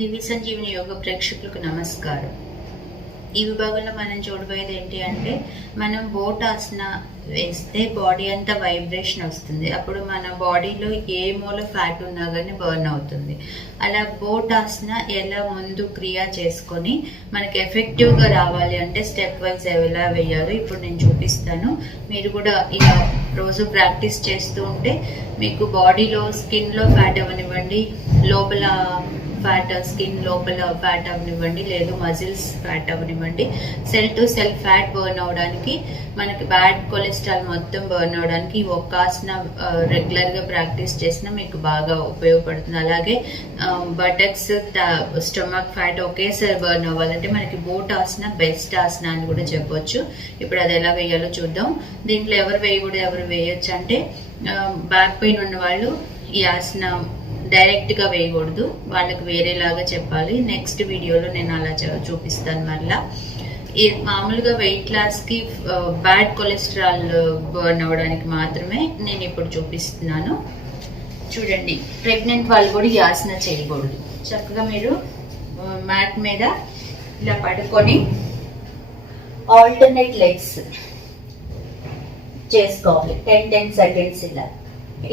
దివ్య సంజీవిని యోగ ప్రేక్షకులకు నమస్కారం. ఈ విభాగంలో మనం చూడబోయేది ఏంటి అంటే మనం బోట్ ఆసన వేస్తే బాడీ అంతా వైబ్రేషన్ వస్తుంది. అప్పుడు మన బాడీలో ఏ మూల ఫ్యాట్ ఉన్నా కానీ బర్న్ అవుతుంది. అలా బోట్ ఆసన ఎలా ముందు క్రియ చేసుకొని మనకి ఎఫెక్టివ్గా రావాలి అంటే స్టెప్ వైజ్ ఎలా వేయాలో ఇప్పుడు నేను చూపిస్తాను. మీరు కూడా ఇలా రోజు ప్రాక్టీస్ చేస్తూ ఉంటే మీకు బాడీలో స్కిన్లో ఫ్యాట్ అవనివ్వండి లోపల ఫ్యాట్ స్కిన్ లోపల ఫ్యాట్ అవ్వనివ్వండి లేదు మజిల్స్ ఫ్యాట్ అవ్వనివ్వండి cell to cell fat burn అవడానికి మనకి బ్యాడ్ కొలెస్ట్రాల్ మొత్తం బర్న్ అవడానికి ఈ ఒక్క ఆసన రెగ్యులర్గా ప్రాక్టీస్ చేసినా మీకు బాగా ఉపయోగపడుతుంది. అలాగే బటక్స్ స్టమక్ ఫ్యాట్ ఒకేసారి బర్న్ అవ్వాలంటే మనకి బోట్ ఆసన బెస్ట్ ఆసన అని కూడా చెప్పొచ్చు. ఇప్పుడు అది ఎలా వేయాలో చూద్దాం. దీంట్లో ఎవరు వేయకూడదు ఎవరు వేయొచ్చు అంటే బ్యాక్ పెయిన్ ఉన్న వాళ్ళు ఈ ఆసన డైరెక్ట్గా వేయకూడదు. వాళ్ళకి వేరేలాగా చెప్పాలి. నెక్స్ట్ వీడియోలో నేను అలా చూపిస్తాను మళ్ళా. ఈ మామూలుగా వెయిట్ లాస్కి బ్యాడ్ కొలెస్ట్రాల్ బర్న్ అవ్వడానికి మాత్రమే నేను ఇప్పుడు చూపిస్తున్నాను. చూడండి. ప్రెగ్నెంట్ వాళ్ళు కూడా యాసన చేయకూడదు. చక్కగా మీరు మ్యాట్ మీద ఇలా పడుకొని ఆల్టర్నేట్ లెగ్స్ చేసుకోవాలి. టెన్ టెన్ సెకండ్స్ ఇలా.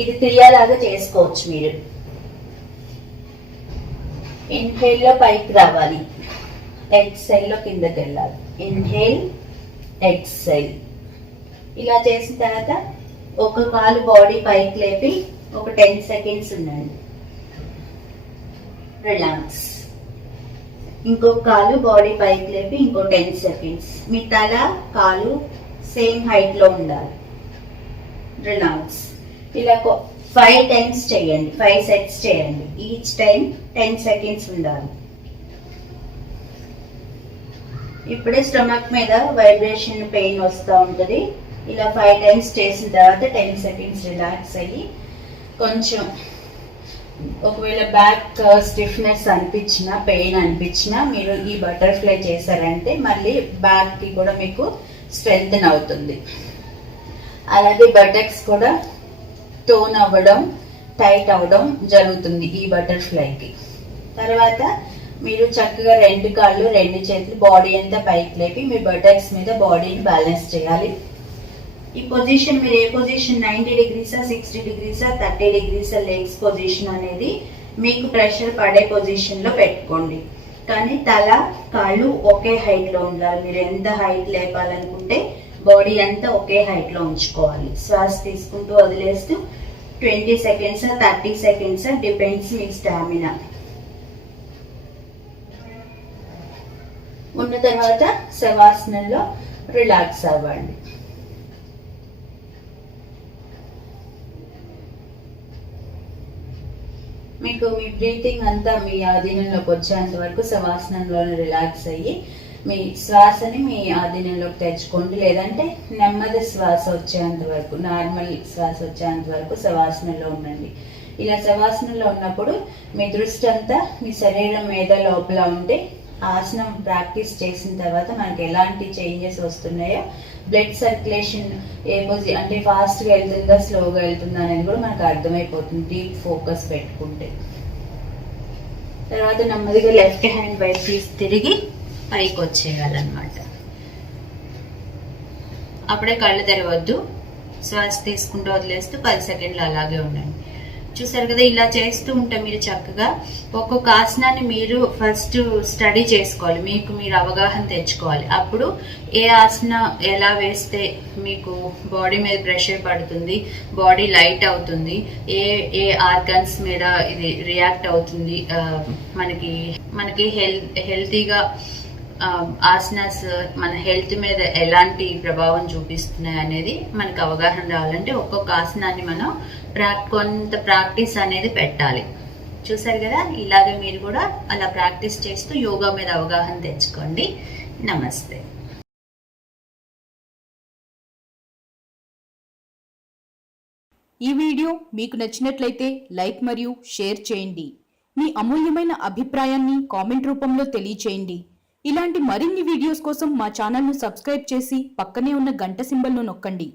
ఇది క్రియాలాగా చేసుకోవచ్చు మీరు. ఇన్హేల్లో పైకి రావాలి. ఎక్సైల్లో కిందకి వెళ్ళాలి. ఇన్హేల్ ఎక్సైల్ ఇలా చేసిన తర్వాత ఒక కాలు బాడీ పైకి లేపి ఒక టెన్ సెకండ్స్ ఉండండి. రిలాక్స్ ఇంకో కాలు బాడీ పైకి లేపి ఇంకో టెన్ సెకండ్స్ మీ తల కాలు సేమ్ హైట్లో ఉండాలి. రిలాక్స్ ఇలా ఫైవ్ టైమ్స్ చేయండి. ఫైవ్ సెట్స్ చేయండి. ఈచ్ టైం టెన్ సెకండ్స్ ఉండాలి. ఇప్పుడే స్టమక్ మీద వైబ్రేషన్ పెయిన్ వస్తూ ఉంటుంది. ఇలా ఫైవ్ టైమ్స్ చేసిన తర్వాత టెన్ సెకండ్స్ రిలాక్స్ అయ్యి కొంచెం ఒకవేళ బ్యాక్ స్టిఫ్నెస్ uh, అనిపించినా పెయిన్ అనిపించినా మీరు ఈ బటర్ఫ్లై చేశారంటే మళ్ళీ బ్యాక్కి కూడా మీకు స్ట్రెంగ్త్ అవుతుంది. అలాగే బటక్స్ కూడా టోన్ అవ్వడం టైట్ అవ్వడం జరుగుతుంది ఈ బటర్ఫ్లైకి. తర్వాత మీరు చక్కగా రెండు కాళ్ళు రెండు చేతులు బాడీ అంతా పైకి లేపి మీ బటర్స్ మీద బాడీని బ్యాలెన్స్ చేయాలి. ఈ పొజిషన్ మీరు ఏ పొజిషన్? నైంటీ డిగ్రీసా సిక్స్టీ డిగ్రీసా థర్టీ డిగ్రీసా లెగ్స్ పొజిషన్ అనేది మీకు ప్రెషర్ పడే పొజిషన్లో పెట్టుకోండి. కానీ తల కాళ్ళు ఒకే హైట్లో ఉండాలి. మీరు ఎంత హైట్ లేపాలనుకుంటే బాడీ అంతా ఒకే హైట్లో ఉంచుకోవాలి. శ్వాస తీసుకుంటూ వదిలేస్తూ twenty seconds thirty seconds depends మీ స్టామినా ఉన్న తర్వాత శవాసనంలో రిలాక్స్ అవ్వండి. మీకు మీ బ్రీతింగ్ అంతా మీ ఆధీనంలోకి వచ్చేంత వరకు శవాసనంలోనే రిలాక్స్ అయ్యి మీ శ్వాసని మీ ఆధీనంలోకి తెచ్చుకోండి. లేదంటే నెమ్మది శ్వాస వచ్చేంత వరకు నార్మల్ శ్వాస వచ్చేంత వరకు శవాసనలో ఉండండి. ఇలా శవాసనంలో ఉన్నప్పుడు మీ దృష్టి అంతా మీ శరీరం మీద లోపల ఉంటే ఆసనం ప్రాక్టీస్ చేసిన తర్వాత మనకి ఎలాంటి చేంజెస్ వస్తున్నాయో బ్లడ్ సర్క్యులేషన్ ఏ పొజి అంటే ఫాస్ట్గా వెళ్తుందా స్లోగా వెళ్తుందా అనేది కూడా మనకు అర్థమైపోతుంది. డీప్ ఫోకస్ పెట్టుకుంటే. తర్వాత నెమ్మదిగా లెఫ్ట్ హ్యాండ్ వైపు తీసి తిరిగి పైకి వచ్చేయాలన్నమాట అప్పుడే కళ్ళు తెరవద్దు. శ్వాస తీసుకుంటూ వదిలేస్తూ పది సెకండ్లు అలాగే ఉండండి. చూసారు కదా ఇలా చేస్తూ ఉంటే మీరు చక్కగా ఒక్కొక్క ఆసనాన్ని మీరు ఫస్ట్ స్టడీ చేసుకోవాలి. మీకు మీరు అవగాహన తెచ్చుకోవాలి. అప్పుడు ఏ ఆసన ఎలా వేస్తే మీకు బాడీ మీద ప్రెషర్ పడుతుంది బాడీ లైట్ అవుతుంది ఏ ఏ ఆర్గన్స్ మీద ఇది రియాక్ట్ అవుతుంది మనకి మనకి హెల్త్ హెల్తీగా ఆసనాస్ మన హెల్త్ మీద ఎలాంటి ప్రభావం చూపిస్తున్నాయి అనేది మనకు అవగాహన రావాలంటే ఒక్కొక్క ఆసనాన్ని మనం ప్రా కొంత ప్రాక్టీస్ అనేది పెట్టాలి. చూసారు కదా? ఇలాగే మీరు కూడా అలా ప్రాక్టీస్ చేస్తూ యోగా మీద అవగాహన తెచ్చుకోండి. నమస్తే. ఈ వీడియో మీకు నచ్చినట్లయితే లైక్ మరియు షేర్ చేయండి. మీ అమూల్యమైన అభిప్రాయాన్ని కామెంట్ రూపంలో తెలియచేయండి. ఇలాంటి మరిన్ని వీడియోస్ కోసం మా ఛానల్ను సబ్స్క్రైబ్ చేసి పక్కనే ఉన్న గంట సింబల్ను నొక్కండి.